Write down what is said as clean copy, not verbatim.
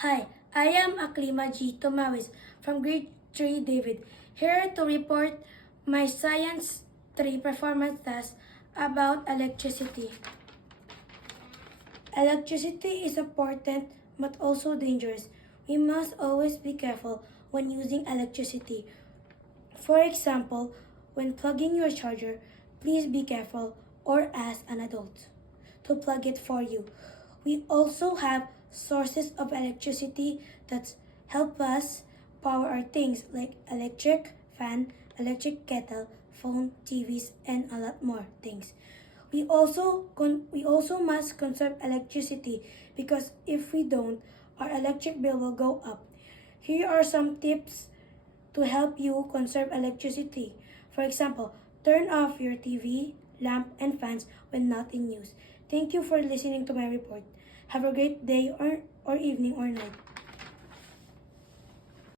Hi, I am Aklima G. Tomawis from Grade 3 David, here to report my Science 3 performance test about electricity. Electricity is important but also dangerous. We must always be careful when using electricity. For example, when plugging your charger, please be careful or ask an adult to plug it for you. We also have sources of electricity that help us power our things like electric fan, electric kettle, phone, TVs, and a lot more things. We also must conserve electricity because if we don't, our electric bill will go up. Here are some tips to help you conserve electricity. For example, turn off your TV, lamp, and fans when not in use. Thank you for listening to my report. Have a great day or evening or night.